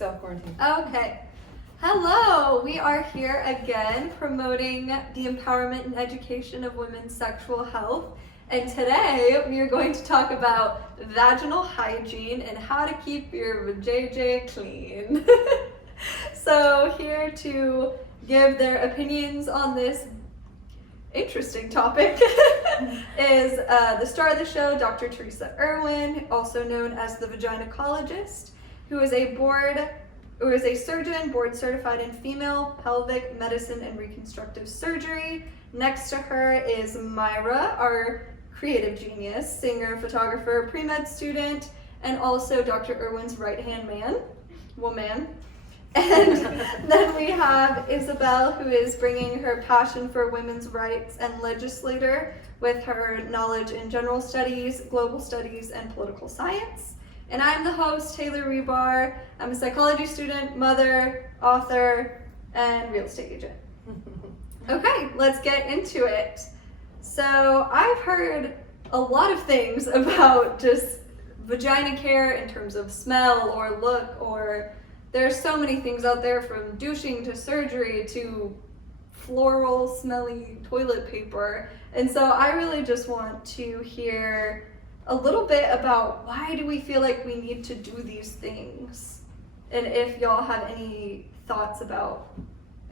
self-quarantine. Okay. Hello, we are here again promoting the empowerment and education of women's sexual health. And today we are going to talk about vaginal hygiene and how to keep your vajayjay clean. So here to give their opinions on this interesting topic is the star of the show, Dr. Teresa Irwin, also known as the Vaginacologist, who is a surgeon board certified in female pelvic medicine and reconstructive surgery. Next to her is Myra, our creative genius, singer, photographer, pre-med student, and also Dr. Irwin's right-hand woman. And then we have Isabel, who is bringing her passion for women's rights and legislator with her knowledge in general studies, global studies, and political science. And I'm the host, Taylor Rebar. I'm a psychology student, mother, author, and real estate agent. Okay, let's get into it. So I've heard a lot of things about just vagina care in terms of smell or look, or there's so many things out there, from douching to surgery to floral smelly toilet paper. And so I really just want to hear a little bit about why do we feel like we need to do these things, and if y'all have any thoughts about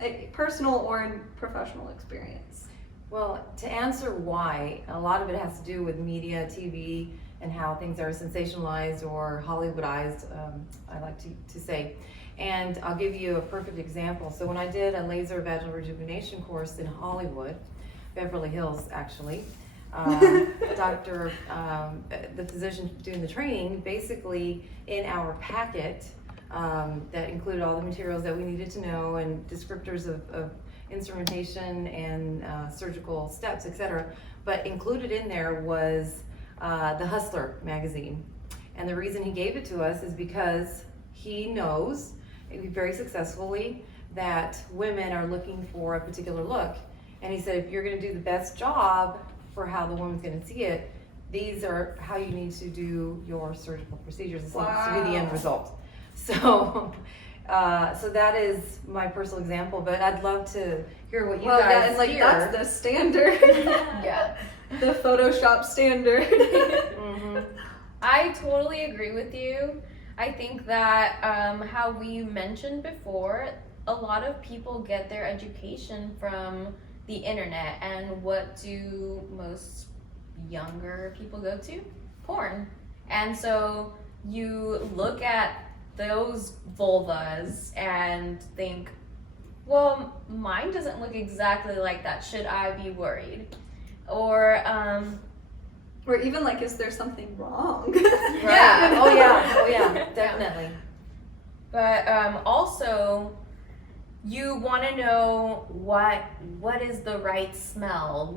a personal or professional experience. Well, to answer why, a lot of it has to do with media, TV, and how things are sensationalized or Hollywoodized, I like to say. And I'll give you a perfect example. So when I did a laser vaginal rejuvenation course in Hollywood, Beverly Hills actually, the physician doing the training, basically in our packet that included all the materials that we needed to know and descriptors of instrumentation and surgical steps, etc. But included in there was the Hustler magazine. And the reason he gave it to us is because he knows very successfully that women are looking for a particular look. And he said, if you're going to do the best job for how the woman's going to see it, these are how you need to do your surgical procedures. It seems to be the end result. So so that is my personal example, but I'd love to hear what you guys hear. That's the standard. Yeah. The Photoshop standard. Mm-hmm. I totally agree with you. I think that how we mentioned before, a lot of people get their education from the internet, and what do most younger people go to? Porn. And so you look at those vulvas and think, well, mine doesn't look exactly like that. Should I be worried? Or even like, is there something wrong? Right. Yeah. Oh yeah, definitely. But also, you want to know what is the right smell?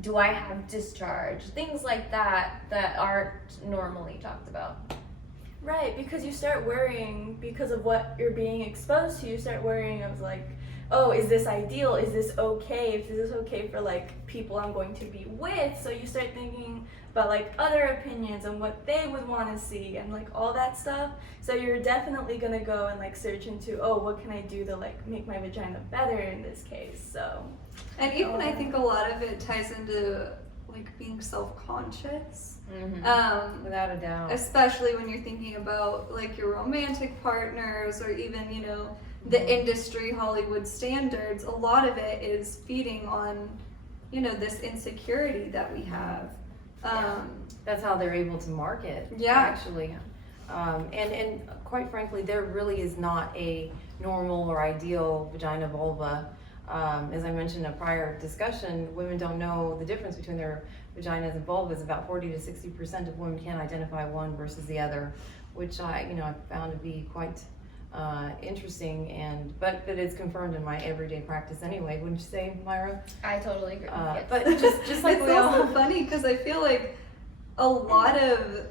Do I have discharge? Things like that aren't normally talked about. Right, because you start worrying because of what you're being exposed to. You start worrying of like, oh, is this ideal? Is this okay? If this is okay for like people I'm going to be with. So you start thinking about like other opinions and what they would want to see and like all that stuff. So you're definitely gonna go and like search into, oh, what can I do to like make my vagina better in this case? So, and even I think a lot of it ties into like being self-conscious. Mm-hmm. Without a doubt. Especially when you're thinking about like your romantic partners, or even, you know, the industry Hollywood standards. A lot of it is feeding on, you know, this insecurity that we have. That's how they're able to market. Yeah. Actually. And quite frankly, there really is not a normal or ideal vagina vulva. As I mentioned in a prior discussion, women don't know the difference between their vaginas and vulvas. About 40 to 60% of women can't identify one versus the other, which I found to be quite interesting, but it's confirmed in my everyday practice anyway. Wouldn't you say, Myra? I totally agree. Yes. But just like it's also funny because I feel like a lot of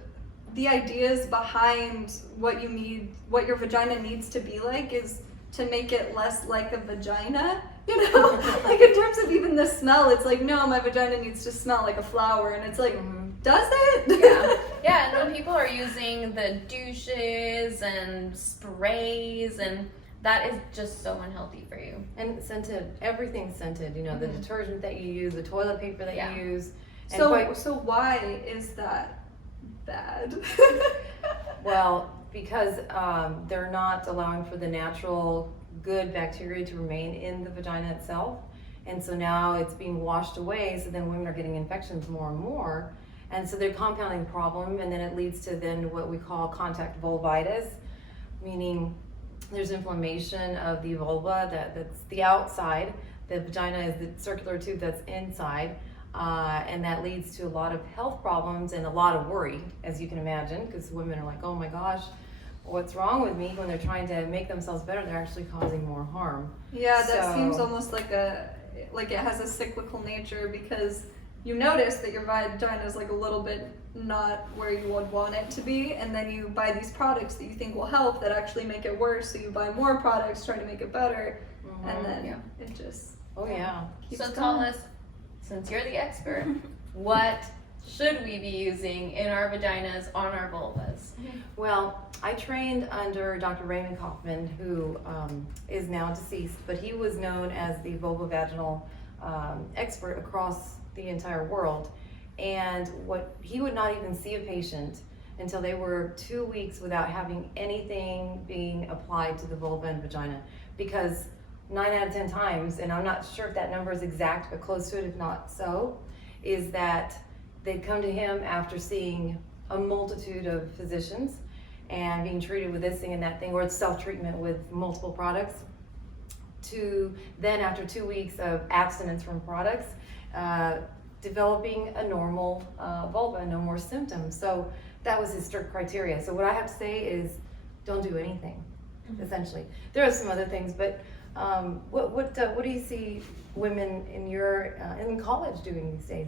the ideas behind what your vagina needs to be like is to make it less like a vagina, you know? Like in terms of even the smell, it's like, no, my vagina needs to smell like a flower, and it's like, Does it? Yeah. Yeah, and when people are using the douches and sprays, and that is just so unhealthy for you. And scented, everything's scented, you know, the detergent that you use, the toilet paper that you use. And So why is that bad? well, because they're not allowing for the natural good bacteria to remain in the vagina itself. And so now it's being washed away, so then women are getting infections more and more. And so they're compounding the problem, and then it leads to then what we call contact vulvitis, meaning there's inflammation of the vulva that's the outside. The vagina is the circular tube that's inside, and that leads to a lot of health problems and a lot of worry, as you can imagine, because women are like, oh my gosh, what's wrong with me? When they're trying to make themselves better, they're actually causing more harm. Yeah, that So- seems almost like it has a cyclical nature, because you notice that your vagina is like a little bit not where you would want it to be, and then you buy these products that you think will help that actually make it worse, so you buy more products trying to make it better, and then it just Oh yeah. keeps So going. tell us, since you're the expert, what should we be using in our vaginas, on our vulvas? Well, I trained under Dr. Raymond Kaufman, who is now deceased, but he was known as the vulvovaginal expert across the entire world. And he would not even see a patient until they were 2 weeks without having anything being applied to the vulva and vagina, because 9 out of 10 times, and I'm not sure if that number is exact, but close to it, if not so, is that they'd come to him after seeing a multitude of physicians and being treated with this thing and that thing, or it's self-treatment with multiple products, to then after 2 weeks of abstinence from products, developing a normal vulva, no more symptoms. So that was his strict criteria. So what I have to say is, don't do anything, essentially. There are some other things, but what do you see women in college doing these days?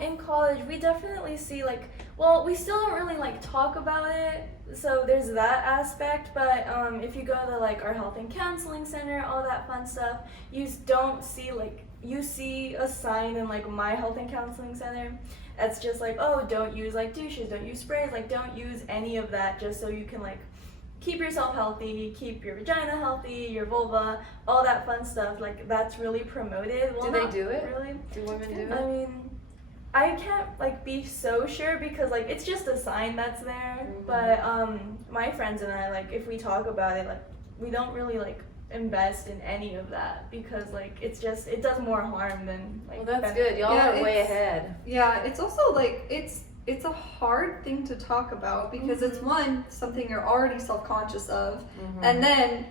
In college, we definitely see we still don't really talk about it, so there's that aspect, but if you go to our health and counseling center, all that fun stuff, you don't see you see a sign in my health and counseling center that's just oh, don't use douches, don't use sprays, don't use any of that, just so you can keep yourself healthy, keep your vagina healthy, your vulva, all that fun stuff. That's really promoted. Well, Do they not do it? Really? Do women do it? I mean, I can't be so sure, because it's just a sign that's there. But my friends and I, if we talk about it, we don't really invest in any of that, because it does more harm than Well, that's benefit. good. Y'all Yeah, are way it's- ahead. Yeah, it's also it's a hard thing to talk about, because it's something you're already self-conscious of, and then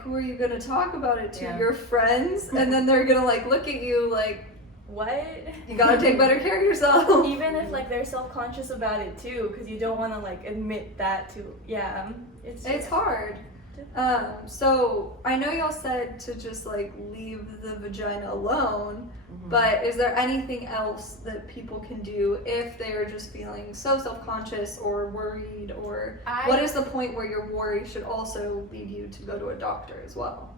who are you gonna talk about it to? Yeah. Your friends, and then they're gonna look at you What? you gotta take better care of yourself. Even if they're self-conscious about it too, because you don't want to admit that to It's hard. So I know y'all said to just leave the vagina alone, but is there anything else that people can do if they're just feeling so self-conscious or worried, or what is the point where your worry should also lead you to go to a doctor as well,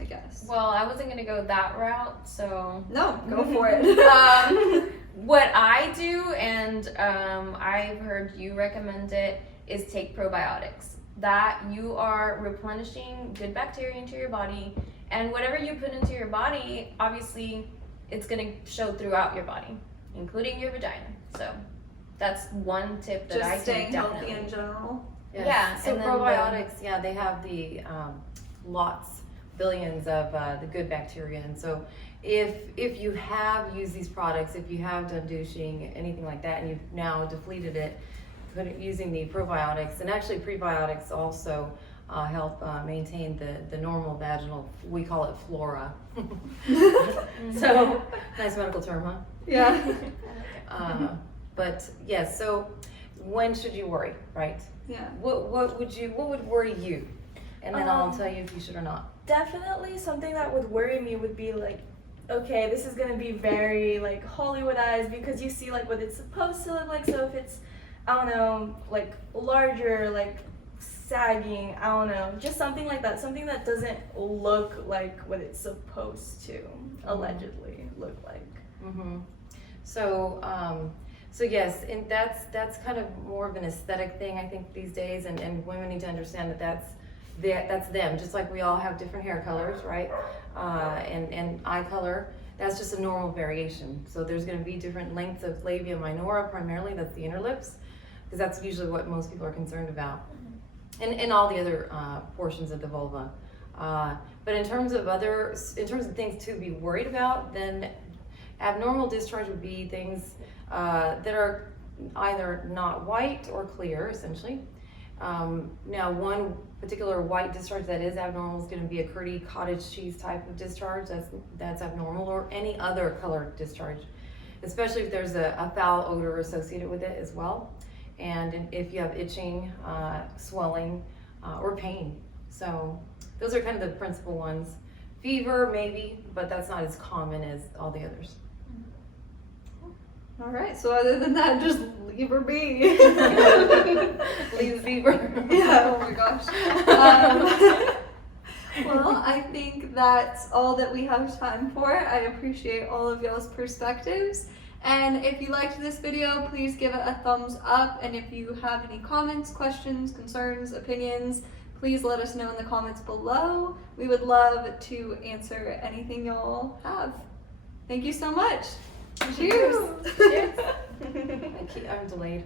I guess? Well, I wasn't gonna go that route, so No, go for it. what I do, and I've heard you recommend it, is take probiotics. That you are replenishing good bacteria into your body, and whatever you put into your body, obviously it's gonna show throughout your body, including your vagina. So that's one tip that Just I think staying healthy definitely. in general. Yes. Yeah, So and then probiotics, they have the billions of the good bacteria, and so if you have used these products, if you have done douching, anything like that, and you've now depleted it, using the probiotics, and actually prebiotics also help maintain the normal vaginal, we call it flora. So nice medical term, huh? Yeah. But yes, so when should you worry, right? Yeah. What would worry you? And then I'll tell you if you should or not. Definitely something that would worry me would be okay, this is gonna be very Hollywoodized, because you see what it's supposed to look like. So if it's, I don't know, larger, sagging, I don't know, just something like that, something that doesn't look like what it's supposed to allegedly look like. So So yes, and that's kind of more of an aesthetic thing, I think, these days, and women need to understand that that's them. Just like we all have different hair colors, right? And eye color. That's just a normal variation. So there's going to be different lengths of labia minora, primarily. That's the inner lips, because that's usually what most people are concerned about, and all the other portions of the vulva. But in terms of things to be worried about, then abnormal discharge would be things that are either not white or clear, essentially. Now, one particular white discharge that is abnormal is going to be a curdy cottage cheese type of discharge. That's abnormal, or any other color discharge, especially if there's a foul odor associated with it as well, and if you have itching, swelling, or pain. So those are kind of the principal ones. Fever, maybe, but that's not as common as all the others. All right, so other than that, just leave her be. Leave fever. Yeah, oh my gosh. Well, I think that's all that we have time for. I appreciate all of y'all's perspectives. And if you liked this video, please give it a thumbs up. And if you have any comments, questions, concerns, opinions, please let us know in the comments below. We would love to answer anything y'all have. Thank you so much. Cheers. I'm delayed.